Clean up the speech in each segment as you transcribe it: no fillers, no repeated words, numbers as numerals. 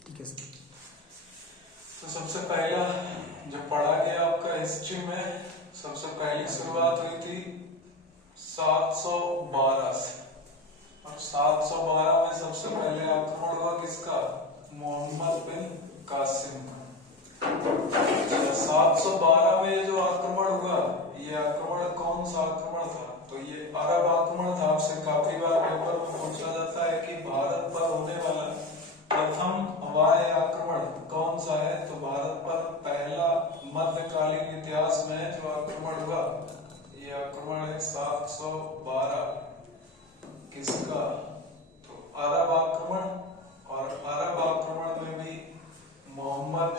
ठीक है सर। तो सबसे पहला जो पढ़ा गया आपका हिस्ट्री में, सबसे पहली शुरुआत हुई थी 712 से, और 712 में सबसे पहले आक्रमण हुआ किसका? मोहम्मद बिन कासिम का। 712 में जो आक्रमण हुआ, ये आक्रमण कौन सा आक्रमण था? तो ये अरब आक्रमण था। आपसे काफी बार पेपर में पूछा जाता है कि भारत पर होने वाला प्रथम हवाई आक्रमण कौन सा है? तो भारत पर पहला मध्यकालीन इतिहास में जो आक्रमण हुआ, ये आक्रमण है 712। किसका? तो अरब आक्रमण, और अरब आक्रमण में भी मोहम्मद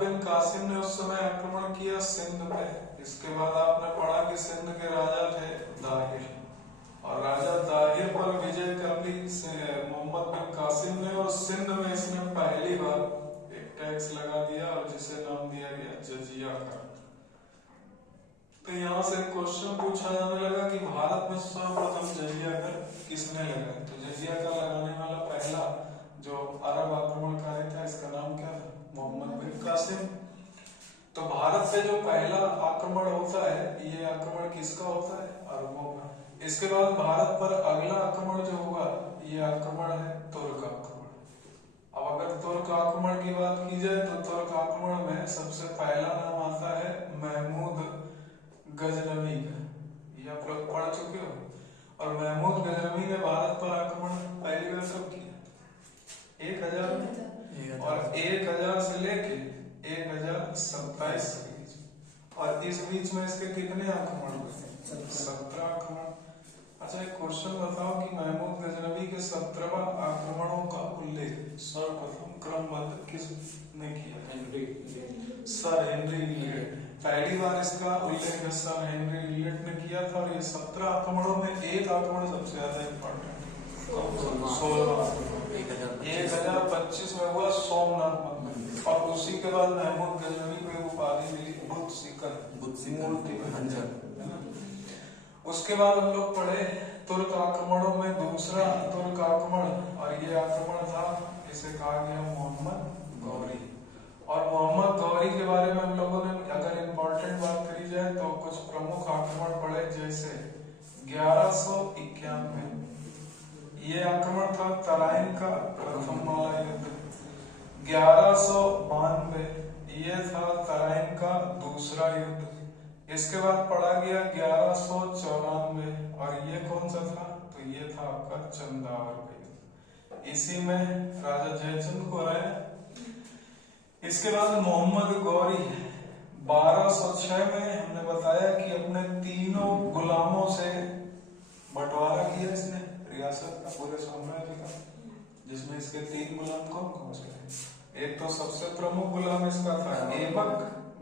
बिन कासिम ने उस समय आक्रमण किया सिंध पे। इसके बाद आपने पढ़ा कि सिंध के राजा थे दाहिर, और राजा दाहिर पर विजय कर ली मोहम्मद बिन कासिम ने, और सिंध में इसने पहली बार एक टैक्स लगा दिया और जिसे नाम दिया गया जजिया कर। तो यहाँ से क्वेश्चन पूछा जाने लगा कि भारत में सर्वप्रथम जजिया कर किसने लगाया? तो जजिया कर लगाने वाला पहला जो अरब आक्रमणकारी था, इसका नाम क्या था? मोहम्मद बिन कासिम। तो भारत पे जो पहला आक्रमण होता है, ये आक्रमण किसका होता है? अरबों का। इसके बाद भारत पर अगला आक्रमण जो होगा, ये आक्रमण है तुर्क आक्रमण। अब अगर तुर्क आक्रमण की बात की जाए तो तुर्क आक्रमण में सबसे पहला नाम आता है महमूद गजनवी का। ये आप लोग पढ़ चुके हो। और महमूद गजनवी ने भारत पर आक्रमण पहली बार कब किया? 1000 में, और 1000 से लेके 1027 के बीच। और इस बीच में इसके कितने आक्रमण हुए? 17 आक्रमण। अच्छा, एक क्वेश्चन बताओ कि महमूद गजनवी के 17 आक्रमणों का उल्लेख सर्वप्रथम क्रमबद्ध किसने किया? Sir Henry Elliot. पहली बार इसका उल्लेख सर हेनरी इलियट ने किया था। और ये 17 आक्रमणों में एक आक्रमण सबसे ज्यादा इम्पोर्टेंट, 1025 में हुआ सोमनाथ मंदिर। और उसी के बाद महमूद गजनवी को उपाधि मिली बुद्ध शिखर मूर्ति भंजन। उसके बाद हम लोग पढ़े तुर्क आक्रमणों में दूसरा तुर्क आक्रमण, और ये आक्रमण था, इसे कहा गया मोहम्मद गौरी। और मोहम्मद गौरी के बारे में हम लोगों ने अगर इम्पोर्टेंट बात करी जाए तो कुछ प्रमुख आक्रमण पढ़े, जैसे 1191 ये आक्रमण था तराइन का प्रथम वाला युद्ध। 1192 ये था तराइन का दूसरा युद्ध। इसके बाद पढ़ा गया 1194, और ये कौन सा था? तो ये था आपका चंदावर का युद्ध। इसी में राजा जयचंद को हराया। इसके बाद मोहम्मद गौरी 1206 में हमने बताया कि अपने तीनों गुलामों से बंटवारा किया इसने रियासत का, पूरे साम्राज्य का, जिसमें इसके 3 गुलाम कौन से? एक तो सबसे प्रमुख गुलाम इसका था ऐबक,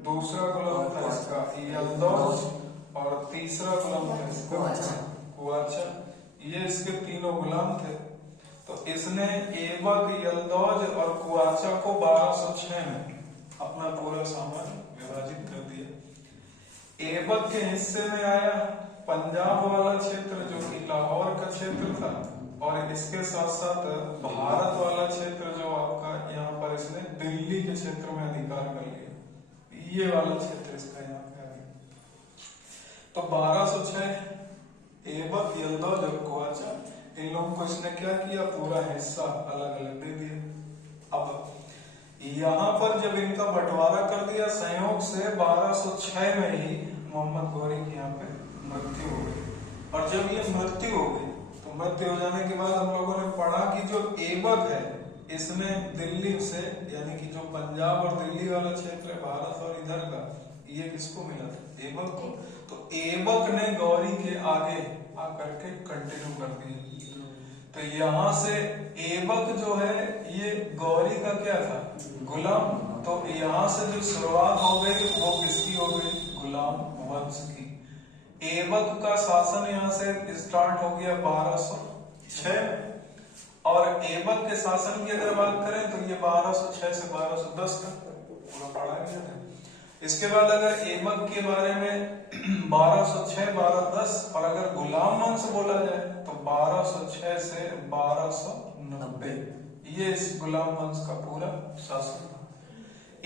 दूसरा गुलाम था इसका यल्दौज, और तीसरा गुलाम था इसका कुआचा। ये इसके तीनों गुलाम थे। तो इसने ऐबक, यल्दौज और कुआचा को 1206 में अपना पूरा साम्राज्य विभाजित कर दिया। ऐबक के हिस्से में आया पंजाब वाला क्षेत्र, जो कि लाहौर का क्षेत्र था, और इसके साथ साथ भारत वाला क्षेत्र जो आपका यहाँ पर इसने दिल्ली के क्षेत्र में अधिकार कर लिया। ये वाला क्षेत्र इसका यहाँ पे आ गया। तो 1206 ऐबक, यल्दौज और कुआचा, इन लोगों को इसने क्या किया? पूरा हिस्सा अलग अलग दे दिया। अब यहाँ पर जब इनका बंटवारा कर दिया संयोग से, 1206 में ही मोहम्मद गौरी की यहाँ पे मृत्यु हो गई। और जब ये मृत्यु हो गई, तो मृत्यु हो जाने के बाद हम लोगों ने पढ़ा कि जो ऐबक है, इसने दिल्ली से, यानी कि जो पंजाब और दिल्ली वाला क्षेत्र है भारत और इधर का, ये किसको मिला था? ऐबक को। तो ऐबक ने गौरी के आगे आकर के कंटिन्यू कर दिया। तो यहाँ से ऐबक जो है ये गौरी का क्या था? गुलाम। तो यहाँ से जो शुरुआत हो गई वो किसकी हो गई? गुलाम वंश की। ऐबक का शासन यहाँ से स्टार्ट हो गया 1206, और ऐबक के शासन की अगर बात करें तो ये 1206 से 1210 तक पूरा पढ़ा गया था। इसके बाद अगर ऐबक के बारे में 1206, 1210 और अगर गुलाम वंश बोला जाए तो 1206 से 1290 ये इस गुलाम वंश का पूरा शासन था।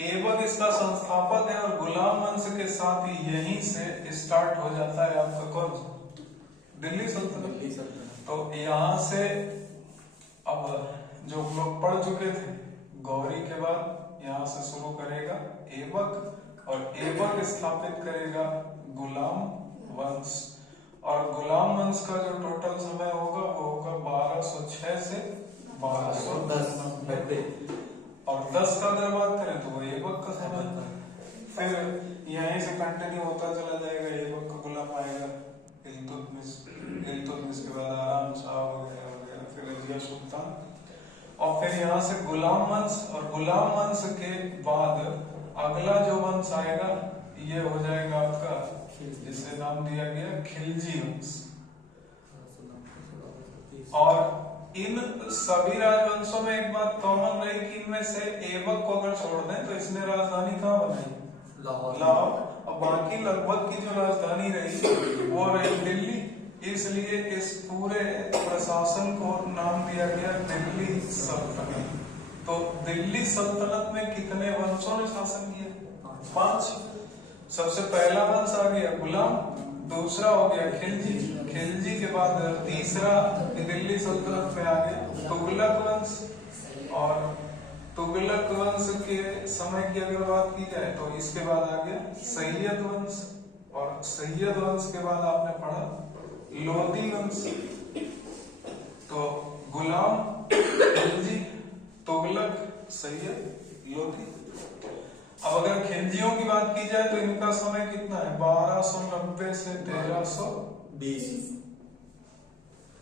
ऐबक इसका संस्थापक है और गुलाम वंश के साथ ही यहीं से स्टार्ट हो जाता है आपका कौन सा? दिल्ली सल्तनत। तो यहाँ से अब जो लोग पढ़ चुके थे गौरी के बाद यहाँ से शुरू करेगा ऐबक और ऐबक स्थापित करेगा गुलाम वंश और गुलाम वंश का जो टोटल समय होगा वो होगा 1206 से 1290 और 10 का अगर बात करें तो वो ऐबक का समय। फिर यहीं से कंटिन्यू होता चला जाएगा, ऐबक का गुलाम आएगा इल्तुतमिश के बाद आराम शाह वगैरह वगैरह, फिर रजिया सुल्तान और फिर यहाँ से गुलाम वंश और गुलाम वंश के बाद अगला जो वंश आएगा ये हो जाएगा आपका, जिसे नाम दिया गया खिलजी वंश। और इन सभी राजवंशों में एक बात कॉमन रही कि इनमें से ऐबक को अगर छोड़ दें तो इसने राजधानी कहाँ बनाई? लाहौर। और बाकी लगभग की जो राजधानी रही वो रही दिल्ली, इसलिए इस पूरे प्रशासन को नाम दिया गया दिल्ली सल्तनत। तो दिल्ली सल्तनत में कितने वंशों ने शासन किया? 5। सबसे पहला वंश आ गया गुलाम, दूसरा हो गया खिलजी, खिलजी के बाद तीसरा दिल्ली सल्तनत में आ गया तुगलक वंश और तुगलक वंश के समय की अगर बात की जाए तो इसके बाद आ गया सैयद वंश और सैयद वंश के बाद आपने पढ़ा लोधी वंश। तो गुलाम, खिलजी, तुगलक, सैयद, लोधी। अब अगर खिलजियों की बात की जाए तो इनका समय कितना है? 1290 से 1320।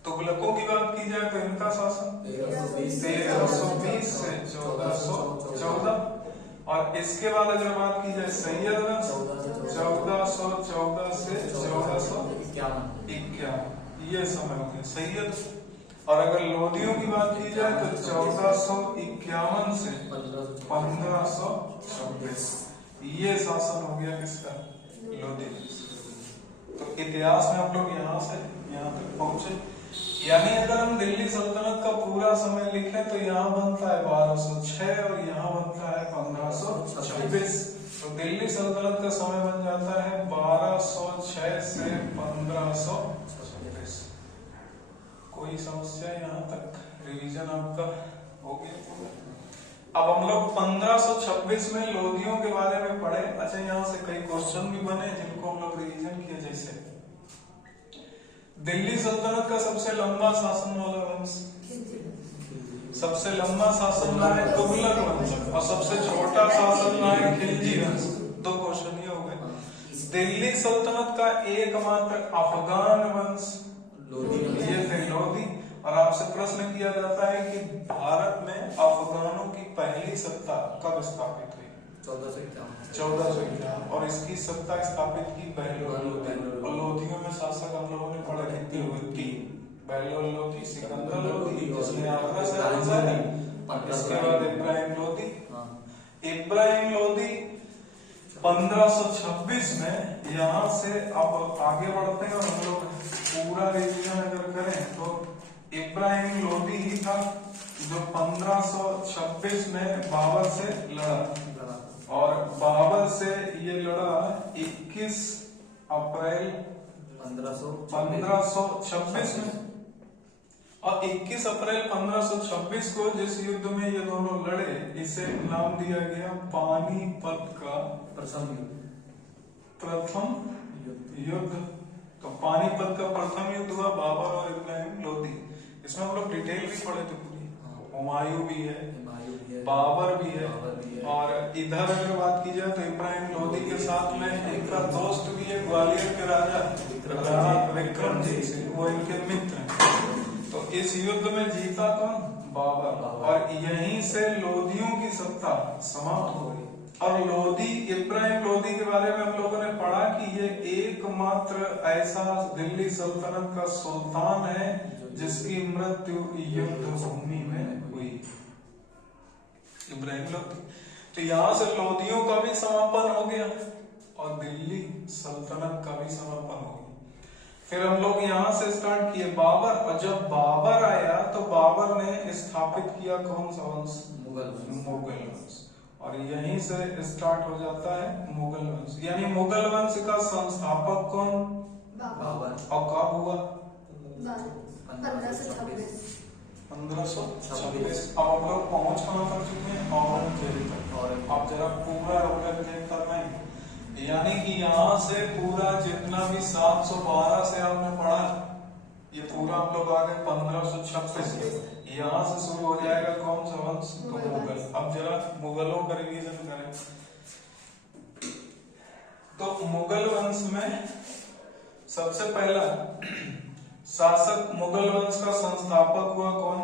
तुगलकों की बात की जाए तो इनका शासन 1320 से 1414 और इसके बाद अगर बात की जाए सैयद वंश 1414 से 1451 ये समय होते हैं सैयद। और अगर लोधियों की बात की जाए तो 1451 से 1526 ये शासन हो गया किसका? लोधी। तो इतिहास में हम लोग यहाँ से यहाँ तक पहुंचे, यानी अगर हम दिल्ली सल्तनत का पूरा समय लिखें तो यहाँ बनता है 1206 और यहाँ बनता है 1526। तो दिल्ली सल्तनत का समय बन जाता है 1206 से 1526। कोई समस्या यहाँ तक? रिवीजन आपका हो गया? अब हम लोग 1526 में लोधियों के बारे में पढ़े। अच्छा, यहाँ से कई क्वेश्चन भी बने जिनको हम लोग रिवीजन किए। जैसे दिल्ली सल्तनत का सबसे लंबा शासन वाला वंश, सबसे लंबा शासन रहा है तुगलक वंश और सबसे छोटा शासन रहा है खिलजी वंश। 2 क्वेश्चन ये हो गए। दिल्ली सल्तनत का एकमात्र अफगान वंश ये थे लोधी। और आपसे प्रश्न किया जाता है कि भारत में अफगानों की पहली सत्ता कब स्थापित हुई? 1451 और इसकी सत्ता स्थापित की बहलोल लोधी। और लोधियों में शासक हम लोगों ने पढ़ा कितने हुए? 3। बहलोल लोधी, सिकंदर लोधी जिसने आगरा शहर बसाया, इसके बाद इब्राहिम लोधी। इब्राहिम लोधी 1526 में यहाँ से अब आगे बढ़ते हैं और हम लोग पूरा रिवीजन अगर करें तो इब्राहिम लोधी ही था जो 1526 में बाबर से लड़ा और बाबर से ये लड़ा 21 अप्रैल 1526 में। और 21 अप्रैल 1526 को जिस युद्ध में ये दोनों लड़े इसे नाम दिया गया पानीपत का प्रथम युद्ध। तो पानीपत का प्रथम युद्ध हुआ बाबर और इब्राहिम लोधी। इसमें हम लोग डिटेल भी पढ़े थे पूरी। हुमायूं भी है, बाबर भी है और इधर अगर बात की जाए तो इब्राहिम लोधी के साथ में इनका दोस्त भी है ग्वालियर के राजा विक्रम जी से, वो इनके मित्र हैं। तो इस युद्ध में जीता कौन? बाबर। और यहीं से लोधियों की सत्ता समाप्त हो गई। और लोधी, इब्राहिम लोधी के बारे में हम लोगों ने पढ़ा कि ये एकमात्र ऐसा दिल्ली सल्तनत का सुल्तान है जिसकी मृत्यु युद्ध भूमि में हुई। इब्राहिम लोधी। तो यहाँ से लोदियों का भी समापन हो गया और दिल्ली सल्तनत का भी समापन हो गया। फिर हम लोग यहाँ से स्टार्ट किए बाबर, और जब बाबर आया तो बाबर ने स्थापित किया कौन सा वंश? मुगल वंश। और यहीं से स्टार्ट हो जाता है मुगल वंश। यानी मुगल वंश का संस्थापक कौन? बाबर। और कब हुआ? 1526। 1526। अब हम लोग पहुंच कहाँ कर चुके हैं? औरंगजेब तक। अब जरा पूरा औरंगजेब तक नहीं, यानी कि यहाँ से पूरा जितना भी 712 से आपने पढ़ा, ये पूरा हम लोग आ गए 1526। यहाँ से शुरू हो जाएगा कौन सा वंश? तो मुगल। अब जरा मुगलों का रिवीजन करें। तो मुगल वंश में सबसे पहला शासक, मुगल वंश का संस्थापक हुआ कौन?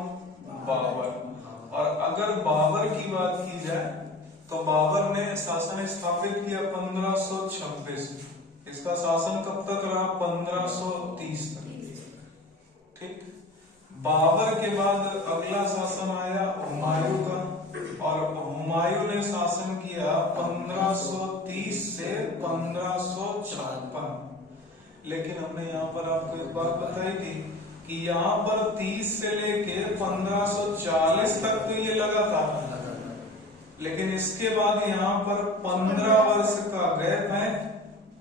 बाबर। और अगर बाबर की बात की जाए तो बाबर ने शासन स्थापित किया 1526। इसका शासन कब तक रहा? 1530 तक। ठीक। बाबर के बाद अगला शासन आया हुमायूं का, और हुमायूं ने शासन किया 1530 से 1556। लेकिन हमने यहाँ पर आपको एक बात बताई थी कि यहाँ पर 30 से लेके 1540 तक तो ये लगातार, लेकिन इसके बाद यहाँ पर 15 वर्ष का गैप है,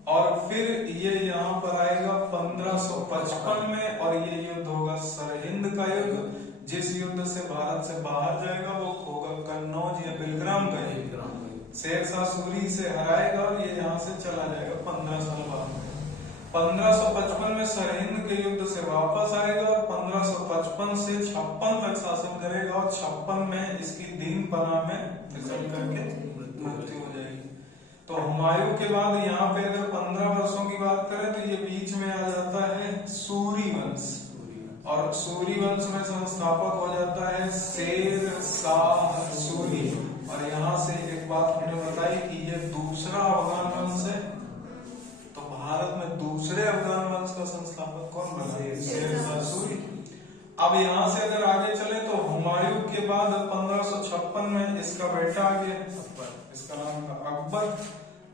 और फिर ये यहाँ पर आएगा 1555 में, और ये युद्ध होगा सरहिंद का युद्ध। जिस युद्ध से भारत से बाहर जाएगा वो होगा कन्नौज या बिलग्राम का युद्ध। शेर शाह सूरी से हराएगा और ये यहाँ से चला जाएगा 15 साल बाद। 1555 में सरहिंद के युद्ध से वापस आएगा और 1555 से 56 तक शासन करेगा, और 56 में इसकी दिन पना में फिसल करके मृत्यु हो जाएगी। तो हुमायूं के बाद यहाँ पे अगर 15 वर्षों की बात करें तो ये बीच में आ जाता है सूरी वंश, और सूरी वंश में संस्थापक हो जाता है शेर शाह सूरी। और यहाँ से एक बात हमने बताई कि ये दूसरा अफगान वंश है, तो भारत में दूसरे अफगान वंश का संस्थापक कौन बना? शेर शाह सूरी। अब यहाँ से अगर आगे चले तो हुमायूं के बाद 1556 में इसका बेटा आ गया, इसका नाम था अकबर।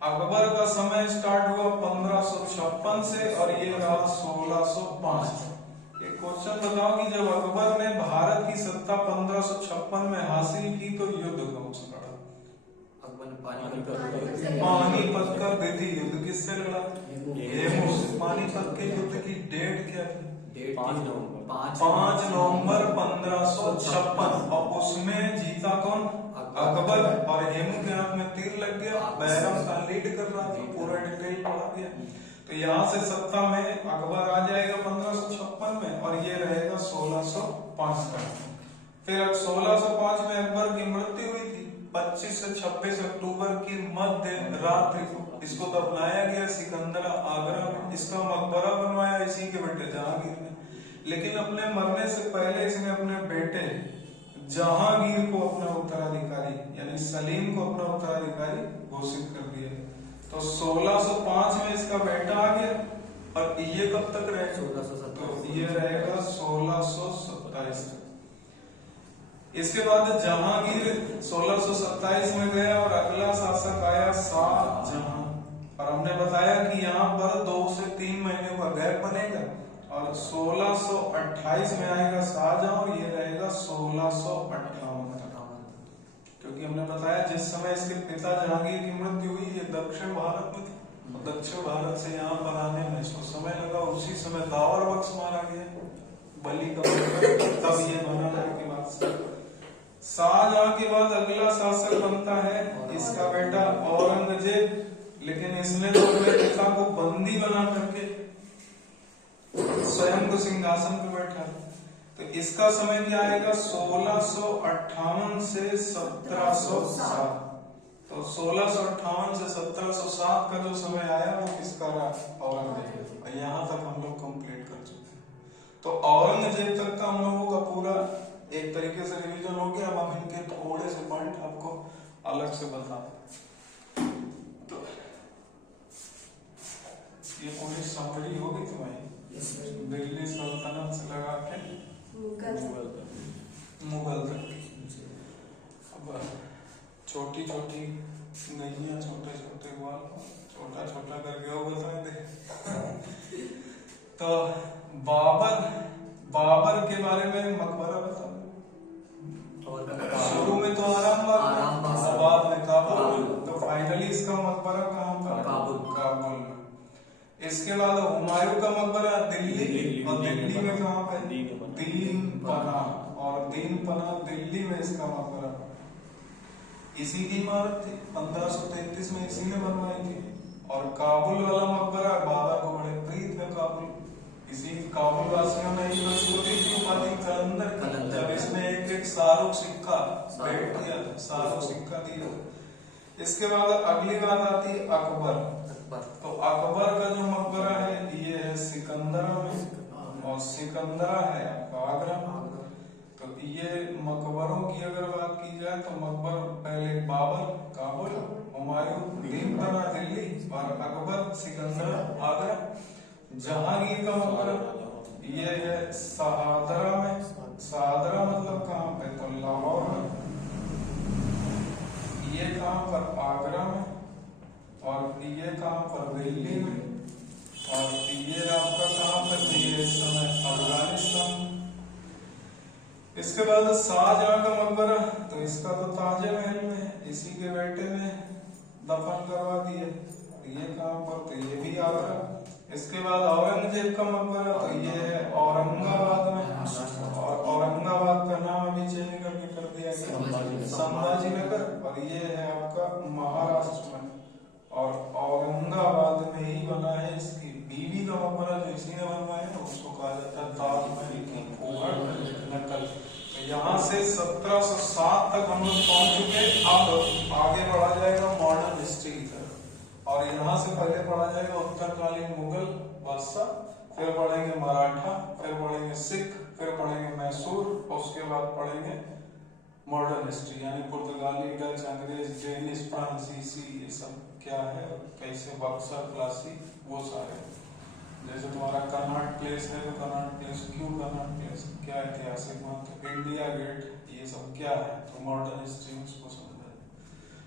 अकबर का समय स्टार्ट हुआ 1556 से और ये रहा 1605। एक क्वेश्चन बताओ कि जब अकबर ने भारत की सत्ता 1556 में हासिल की तो युद्ध कौन सा लड़ा? पानीपत का द्वितीय युद्ध किससे लड़ा? हेमू से। पानीपत के युद्ध की डेट क्या थी? 5 नवंबर 1556, और उसमें जीता कौन? अकबर। और हेमू के हाथ में तीर लग गया, बैरम खान लीड कर रहा था, पूरा डिटेल पढ़ा दिया। तो यहाँ से सत्ता में अकबर आ जाएगा 1556 में, और ये रहेगा 1605 तक। फिर अब 1605 में अकबर की मृत्यु हुई थी। 25 से 26 अक्टूबर की मध्य रात्रि को इसको दफनाया गया सिकंदरा आगरा में। इसका मकबरा बनवाया इसी के बेटे जहांगीर ने। लेकिन अपने मरने से पहले इसने अपने बेटे जहांगीर को अपना उत्तराधिकारी, यानी सलीम को अपना उत्तराधिकारी घोषित कर दिया। तो 1605 में इसका बेटा आ गया, और ये कब तक रहेगा? 1627। तो ये रहेगा 1627 तक। इसके बाद जहांगीर 1627 में गया और अगला शासक आया शाहजहां। और हमने बताया कि यहाँ पर 2 से 3 महीने का गैप बनेगा, और 1628 में आएगा शाहजहां, और ये रहेगा 1658 तक। क्योंकि हमने बताया जिस समय इसके पिता जहांगीर की मृत्यु हुई ये दक्षिण भारत में थे, और दक्षिण भारत से यहाँ पर आने में इसको समय लगा। उसी समय दावर बख्श मारा गया, बलि का, तब ये बना के बाद। शाहजहां के बाद अगला शासक बनता है इसका बेटा औरंगजेब, लेकिन इसने तो अपने पिता को बंदी बना करके स्वयं को सिंहासन पर बैठा। तो इसका समय क्या आएगा? 1658 से 1707। तो 1658 से 1707 का जो समय आया वो किसका रहा? औरंगजेब। और यहाँ तक हम लोग कंप्लीट कर चुके हैं। तो औरंगजेब तक का हम लोगों का पूरा एक तरीके से रिवीजन हो गया। अब हम इनके थोड़े से पॉइंट आपको अलग से बता। तो ये पूरी समरी होगी तुम्हारी दिल्ली सल्तनत से लगा के मुगल तक। अब छोटी छोटी नैया, छोटे छोटे ग्वाल, छोटा छोटा करके वो बता दे। तो बाबर के बारे में मकबरा बता दो। शुरू में तो आराम बाग, बाद में काबुल, तो फाइनली इसका मकबरा कहाँ पर? काबुल में। इसके बाद हुमायूं का मकबरा दिल्ली, और दिल्ली में कहाँ पे? दीन पनाह, और दीन पनाह दिल्ली में इसका मकबरा। इसी की इमारत थी, 1533 में इसी ने बनवाई थी। और काबुल वाला मकबरा बाबर को बड़े प्रीत है काबुल, इसी काबुल वासियों ने ही उसको दी थी उपाधि कलंदर, जब इसमें एक एक शाहरुख सिक्का भेंट किया था, शाहरुख सिक्का दिया। इसके बाद अगली बात आती है अकबर। तो अकबर का जो मकबरा है ये है सिकंदरा में, और सिकंदरा है आपका आगरा। तो ये मकबरों की अगर बात की जाए तो मकबर पहले बाबर काबुल, हुमायूं दीन पनाह दिल्ली, और अकबर सिकंदरा आगरा। जहांगीर का मकबरा ये है शहादरा में। शहादरा मतलब कहाँ पे? तो लाहौर में। ये कहाँ पर? आगरा में। और ये कहाँ पर? दिल्ली में। और ये आपका कहाँ पर? ये इस समय अफगानिस्तान। इसके बाद शाहजहां का मकबरा, तो इसका तो ताजे महल में है, इसी के बेटे ने दफन करवा दिए। ये कहाँ पर? तो ये भी आगरा। इसके बाद औरंगजेब का मकबरा, तो ये है औरंगाबाद में, और औरंगाबाद का नाम अभी चेंज करके कर दिया गया संभाजी नगर, और ये है आपका महाराष्ट्र में। और औरंगाबाद में ही बना है इसकी बीवी का मकबरा, जो इसी ने बनवाया, उसको कहा जाता है ताजमहल की फूहड़ नकल। यहाँ से 1707 तक हम लोग पहुंच चुके। अब आगे बढ़ा जाएगा मॉडर्न हिस्ट्री की तरफ, और यहाँ से पहले पढ़ा जाएगा उत्तरकालीन मुगल बादशाह, फिर पढ़ेंगे मराठा, फिर पढ़ेंगे सिख, फिर पढ़ेंगे मैसूर, और उसके बाद पढ़ेंगे मॉडर्न हिस्ट्री, यानी पुर्तगाली, डच, अंग्रेज, डेनिश, फ्रांसीसी, ये सब क्या है, कैसे बक्सर, प्लासी, वो सारे। जैसे तुम्हारा कनॉट प्लेस है, तो कनॉट प्लेस क्यों कनॉट प्लेस, क्या ऐतिहासिक महत्व, इंडिया गेट, ये सब क्या है, तो मॉडर्न हिस्ट्री में उसको समझा।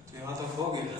तो यहाँ तक हो गया।